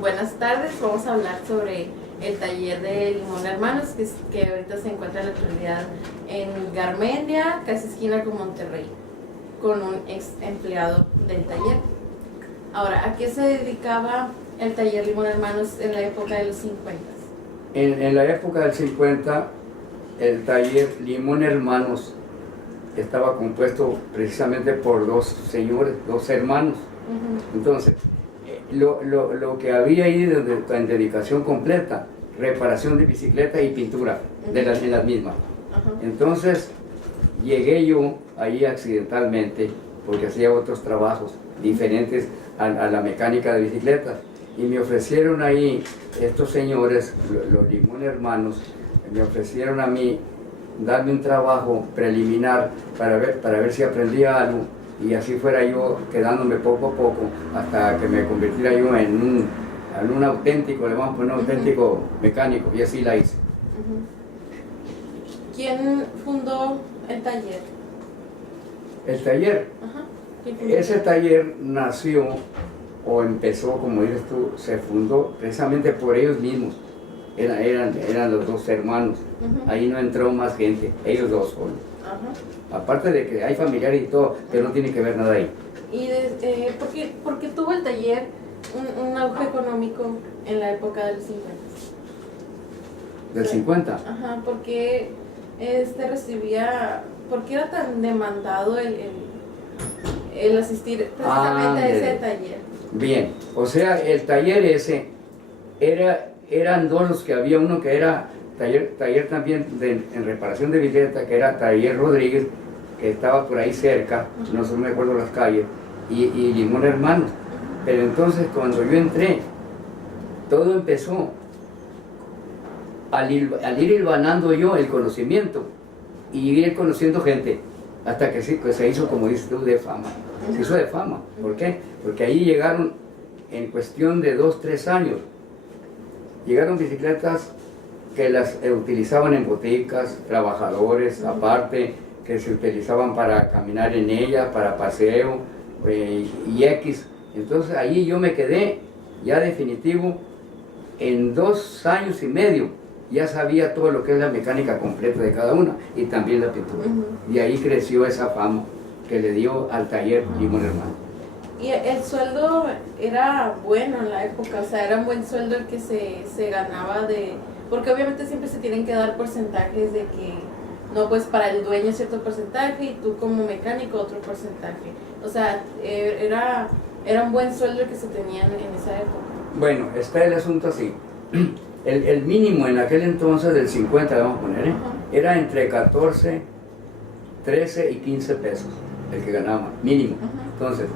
Buenas tardes, vamos a hablar sobre el taller de Limón Hermanos que ahorita se encuentra en la actualidad en Garmendia, casi esquina con Monterrey, con un ex empleado del taller. Ahora, ¿a qué se dedicaba el taller Limón Hermanos en la época de los 50? En la época del 50, el taller Limón Hermanos estaba compuesto precisamente por dos señores, dos hermanos. Entonces, lo que había ahí en dedicación completa, reparación de bicicleta y pintura en las mismas. Entonces, llegué yo ahí accidentalmente, porque hacía otros trabajos diferentes a la mecánica de bicicletas. Y me ofrecieron ahí, estos señores, los Limón Hermanos, me ofrecieron a mí darme un trabajo preliminar para ver si aprendía algo, y así fuera yo quedándome poco a poco hasta que me convirtiera yo en un auténtico, le vamos a poner un auténtico mecánico, y así la hice. ¿Quién fundó el taller? El taller, ese taller nació o empezó, como dices tú, se fundó precisamente por ellos mismos. Eran los dos hermanos. Ahí no entró más gente, ellos dos solos. Aparte de que hay familiares y todo, pero no tiene que ver nada ahí. ¿Y por qué tuvo el taller un auge económico en la época de los 50? ¿Del 50? Ajá, ¿por qué por qué era tan demandado el asistir precisamente a ese taller? Bien, o sea, el taller ese eran dos los que había, uno que era taller también en reparación de bicicleta, que era Taller Rodríguez, que estaba por ahí cerca, no me acuerdo las calles, y Limón Hermanos. Pero entonces cuando yo entré, todo empezó al ir hilvanando yo el conocimiento y ir conociendo gente, hasta que se hizo, como dices tú, de fama. Se hizo de fama. ¿Por qué? Porque ahí llegaron, en cuestión de 2, 3 años, llegaron bicicletas que las utilizaban en boticas, trabajadores aparte, que se utilizaban para caminar en ellas, para paseo y X. Entonces ahí yo me quedé ya definitivo. En 2 años y medio ya sabía todo lo que es la mecánica completa de cada una y también la pintura. Y ahí creció esa fama que le dio al taller Limón Hermano. Y el sueldo era bueno en la época, o sea, era un buen sueldo el que se ganaba porque obviamente siempre se tienen que dar porcentajes de que, no, pues para el dueño cierto porcentaje y tú como mecánico otro porcentaje. O sea, era un buen sueldo el que se tenían en esa época. Bueno, está el asunto así. El mínimo en aquel entonces del 50, vamos a poner, era entre 14, 13 y 15 pesos el que ganaba, mínimo. Entonces,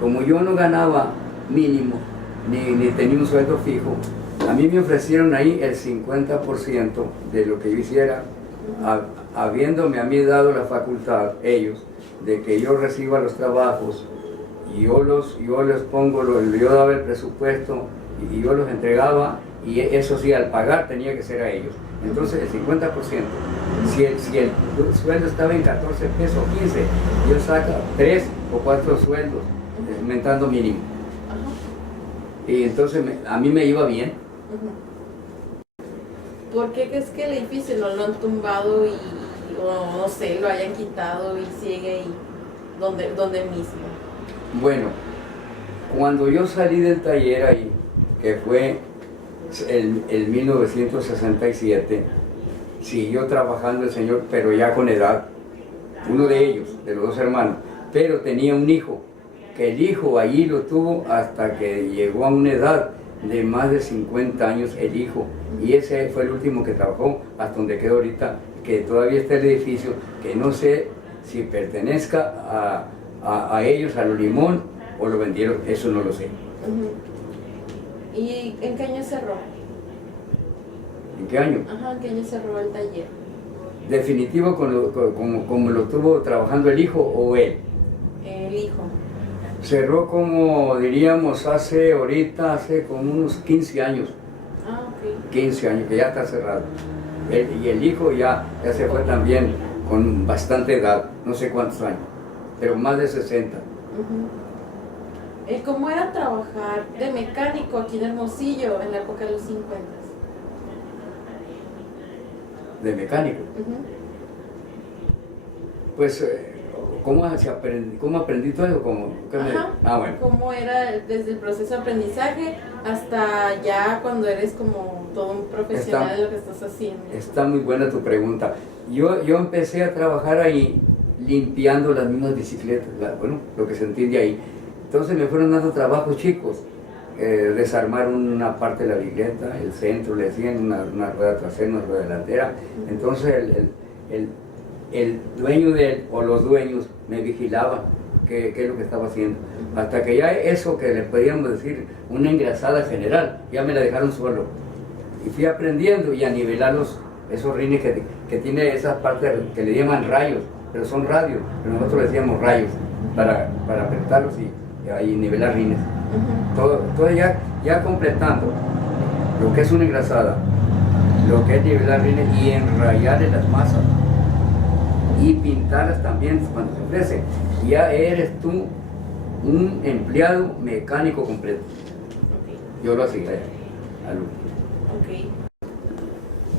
como yo no ganaba mínimo, ni tenía un sueldo fijo, a mí me ofrecieron ahí el 50% de lo que yo hiciera, habiéndome a mí dado la facultad, ellos, de que yo reciba los trabajos, y yo les pongo, yo daba el presupuesto, y yo los entregaba, y eso sí, al pagar tenía que ser a ellos. Entonces el 50%, si el sueldo estaba en 14 pesos o 15, yo saco 3 o 4 sueldos, aumentando mínimo. Y entonces a mí me iba bien. ¿Por qué crees que el edificio no lo han tumbado o no sé, lo hayan quitado y sigue ahí, donde mismo? Bueno, cuando yo salí del taller ahí, que fue el 1967, siguió trabajando el señor, pero ya con edad, uno de ellos, de los dos hermanos, pero tenía un hijo, que el hijo allí lo tuvo hasta que llegó a una edad de más de 50 años el hijo, y ese fue el último que trabajó hasta donde quedó ahorita, que todavía está el edificio, que no sé si pertenezca a ellos, a los Limón, o lo vendieron, eso no lo sé. ¿Y en qué año cerró? ¿En qué año? ¿En qué año cerró el taller? ¿Definitivo como lo estuvo trabajando el hijo o él? El hijo. Cerró como diríamos hace como unos 15 años. 15 años, que ya está cerrado. Y el hijo ya se fue también con bastante edad, no sé cuántos años, pero más de 60. ¿Cómo era trabajar de mecánico aquí en Hermosillo en la época de los 50? De mecánico. Pues, ¿cómo aprendí todo eso? Bueno. ¿Cómo era desde el proceso de aprendizaje hasta ya cuando eres como todo un profesional de lo que estás haciendo? Está muy buena tu pregunta. Yo empecé a trabajar ahí limpiando las mismas bicicletas, lo que se entiende ahí. Entonces me fueron dando trabajos chicos, desarmar una parte de la bicicleta, el centro, le decían una rueda trasera, una rueda delantera. Entonces el dueño de él, o los dueños, me vigilaban qué es lo que estaba haciendo. Hasta que ya eso que le podíamos decir, una engrasada general, ya me la dejaron solo. Y fui aprendiendo y a nivelar esos rines que tiene esas partes que le llaman rayos, pero son radios, pero nosotros le decíamos rayos, para apretarlos y nivelar rines. Todo ya completando lo que es una engrasada, lo que es nivelar rines y enrayar en las masas y pintarlas también cuando se ofrece. Ya eres tú un empleado mecánico completo. Yo lo hacía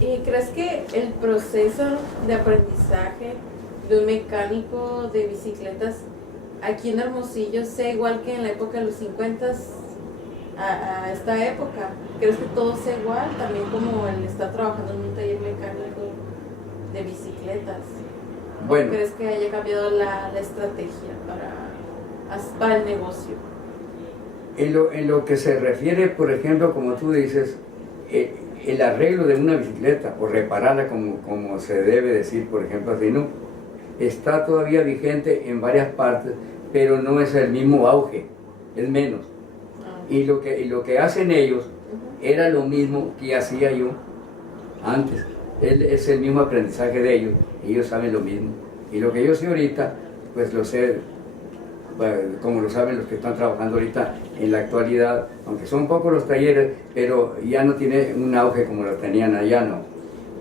¿Y crees que el proceso de aprendizaje de un mecánico de bicicletas aquí en Hermosillo sea igual que en la época de los 50 a esta época? ¿Crees que todo sea igual? También como él está trabajando en un taller mecánico de bicicletas. Bueno. ¿Crees que haya cambiado la estrategia para el negocio? En lo que se refiere, por ejemplo, como tú dices, el arreglo de una bicicleta o repararla como se debe decir, por ejemplo, así, ¿no? Está todavía vigente en varias partes, pero no es el mismo auge, es menos. Y lo que hacen ellos era lo mismo que hacía yo antes. Es el mismo aprendizaje de ellos saben lo mismo. Y lo que yo sé ahorita, pues lo sé, como lo saben los que están trabajando ahorita en la actualidad, aunque son pocos los talleres, pero ya no tiene un auge como lo tenían allá, ¿no?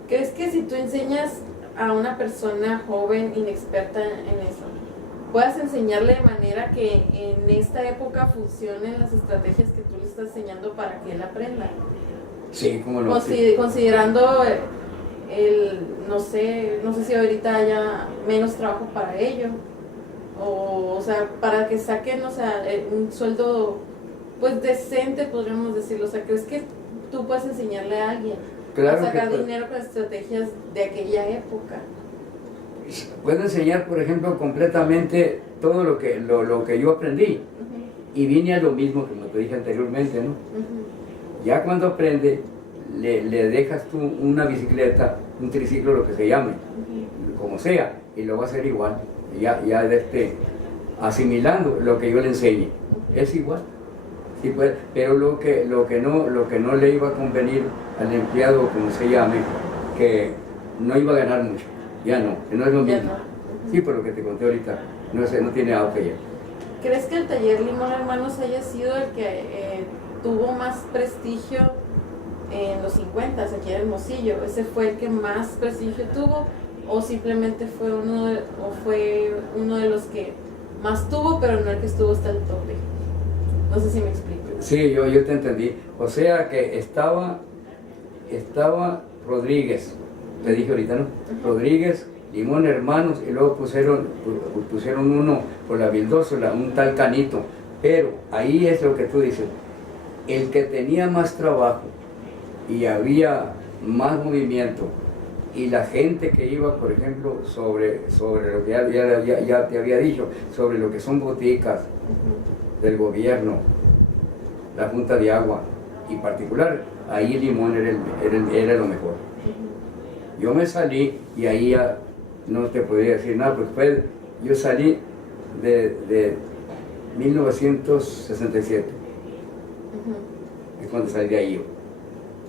¿Crees que si tú enseñas a una persona joven, inexperta en eso, puedas enseñarle de manera que en esta época funcionen las estrategias que tú le estás enseñando para que él aprenda? Sí, como no. Considerando no sé si ahorita haya menos trabajo para ello, o sea, para que saquen, o sea, un sueldo pues decente, podríamos decirlo. O sea, ¿crees que tú puedes enseñarle a alguien a sacar dinero con estrategias de aquella época? Puedo enseñar, por ejemplo, completamente todo lo que yo aprendí. Y vine a lo mismo que te dije anteriormente, ¿no? Ya cuando aprende, le dejas tú una bicicleta, un triciclo, lo que se llame, como sea, y lo va a hacer igual. Ya asimilando lo que yo le enseñe, es igual. Sí, pues, pero lo que no le iba a convenir al empleado, como se llame, que no iba a ganar mucho, ya no, que no es lo mismo. Sí, por lo que te conté ahorita, no tiene auge ya. ¿Crees que el taller Limón Hermanos haya sido el que tuvo más prestigio en los 50 aquí en Hermosillo? ¿Ese fue el que más prestigio tuvo? ¿O simplemente fue uno de los que más tuvo, pero no el que estuvo hasta el tope? No sé si me explico. Sí, yo te entendí. O sea que estaba Rodríguez, te dije ahorita, ¿no? Rodríguez, Limón Hermanos, y luego pusieron uno por la Vildósola, un tal Canito. Pero ahí es lo que tú dices, el que tenía más trabajo y había más movimiento, y la gente que iba, por ejemplo, sobre lo que ya te había dicho, sobre lo que son boticas del gobierno, la Junta de Agua y particular, ahí Limón era lo mejor. Yo me salí y ahí ya no te podría decir nada, porque yo salí de 1967, es cuando salí de ahí,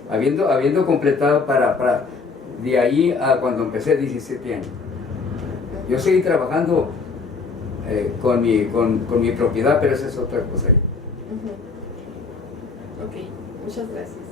habiendo completado para de ahí a cuando empecé 17 años. Yo seguí trabajando con mi propiedad, pero esa es otra cosa ahí. Ok, muchas gracias.